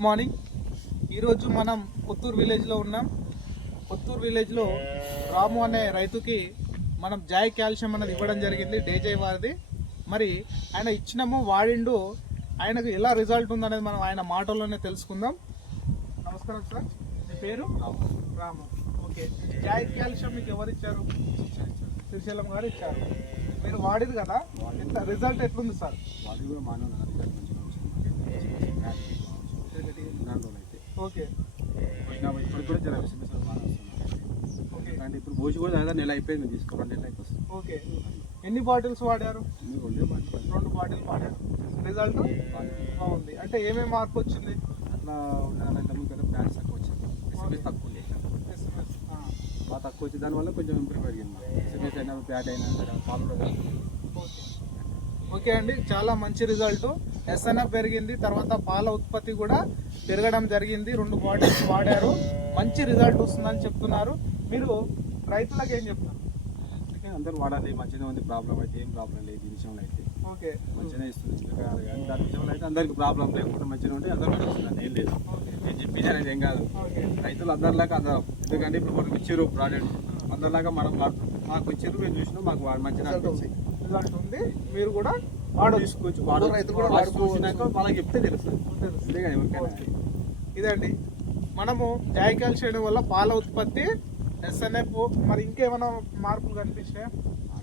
Good morning. ఈరోజు మనం కొత్తూరు విలేజ్లో ఉన్నాం. కొత్తూరు విలేజ్లో రాము అనే రైతుకి మనం జాయ్ కాల్షియం అనేది ఇవ్వడం జరిగింది, డేజై వారిది. మరి ఆయన ఇచ్చినాము, వాడిండు, ఆయనకు ఎలా రిజల్ట్ ఉందనేది మనం ఆయన మాటల్లోనే తెలుసుకుందాం. నమస్కారం సార్, మీ పేరు? రాము. ఓకే, జాయ్ కాల్షియం మీకు ఎవరు ఇచ్చారు? శ్రీశైలం గారు ఇచ్చారు. మీరు వాడిరు కదా, రిజల్ట్ ఎట్లుంది సార్? ఓకే ఇప్పుడు భోజనం కూడా దాదాపు నెల అయిపోయింది, తీసుకో 2 నెలలు అయిపోతుంది. ఓకే, ఎన్ని బాటిల్స్ వాడారు? 2 బాటిల్ వాడారు. రిజల్ట్ బాగుంది. అంటే ఏమేమి మార్పు వచ్చింది? అట్లా ఉండాలంటే ప్యాడ్స్ తక్కువ వచ్చింది, ఎస్ఎంఎస్ తక్కువ ఉంది, బాగా తక్కువ వచ్చింది. దానివల్ల కొంచెం ఇంప్రూవ్ అడిగింది. ఎస్ఎంఎస్ అయినా ప్యాడ్ అయినా సరే పాలు. ఓకే అండి, చాలా మంచి రిజల్ట్. ఎస్ఎన్ఎఫ్ పెరిగింది, తర్వాత పాల ఉత్పత్తి కూడా పెరగడం జరిగింది. 2 బాటిల్స్ వాడారు, మంచి రిజల్ట్ వస్తుందని చెప్తున్నారు. మీరు రైతులకు ఏం చెప్తారు? అందరూ వాడాలి, మంచిగా ఉంది. ప్రాబ్లం అయితే ఏం ప్రాబ్లం లేదు ఈ విషయంలో అయితే. ఓకే, మంచిగా ఇస్తుంది కానీ దాని విషయంలో అయితే అందరికి ప్రాబ్లం లేకుండా మంచిగా ఉంటే అందరూ వస్తుంది, ఏం లేదు. నేను చెప్పింది అనేది ఏం కాదు. రైతులు అందరిలాగా అందరం, ఎందుకంటే ఇప్పుడు మనకు ఇచ్చారు ప్రోడక్ట్, అందరిలాగా మనం మాకు ఇచ్చారు, మేము చూసినా మాకు మంచిగా రిజల్ట్ ఉంది. మీరు కూడా తీసుకోవచ్చు, చూసినాక వాళ్ళకి చెప్తే తెలుస్తుంది. ఇదండి, మనము జాయ్ కాల్షియం వల్ల పాల ఉత్పత్తి, ఎస్ఎన్ఎఫ్, మరి ఇంకేమైనా మార్పులు కనిపించాయా?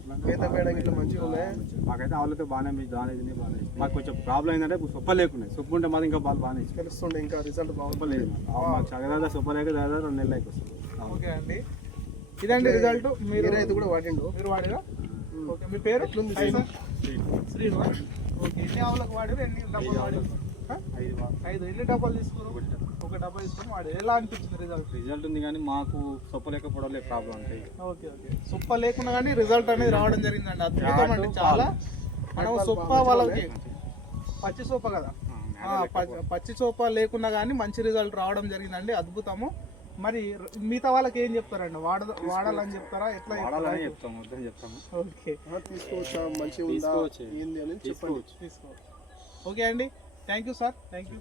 మంచిగా ఉన్నాయి. మాకైతే ఆవులతో బాగానే మాకు కొంచెం ప్రాబ్లం ఏంటంటే సొప్ప లేకున్నాయి. సొప్పు ఉంటే మాది ఇంకా బాగా బాగానే తెలుస్తుండే, ఇంకా రిజల్ట్ బాగుంటలేదు. మాకు చక్కగా సొప్ప లేక దాదాపు 2 నెలలు అయిపోతుంది. ఓకే అండి, ఇదండి రిజల్ట్. మీరు రైతు కూడా వాడిండు, మీరు వాడిరా? ఓకే, మీ పేరు? శ్రీను. ఓకే, ఎన్ని ఆవులకు వాడారు? ఎన్ని డబ్బాలు వాడారు? 5. ఎన్ని డబ్బాలు తీసుకున్నారు? 1 డబ్బా తీసుకొని వాడారు. ఎలా అనిపించింది రిజల్ట్? ఉంది కానీ మాకు సొప్ప లేకపోవడం ప్రాబ్లం అంటే. ఓకే ఓకే, సొప్ప లేకుండా కానీ రిజల్ట్ అనేది రావడం జరిగిందండి. అద్భుతం అండి, చాలా. మనం సొప్ప వాళ్ళకి పచ్చి సొప్ప కదా, పచ్చి సొప్ప లేకుండా కానీ మంచి రిజల్ట్ రావడం జరిగిందండి, అద్భుతము. మరి మిగతా వాళ్ళకి ఏం చెప్తారండి? వాడాలని చెప్తారా? ఎట్లా చెప్తాము? ఓకే, తీసుకోవచ్చా, మంచిగా ఉందా, ఏంది అని చెప్పండి. తీసుకోవచ్చు. ఓకే అండి, thank you sir, thank you.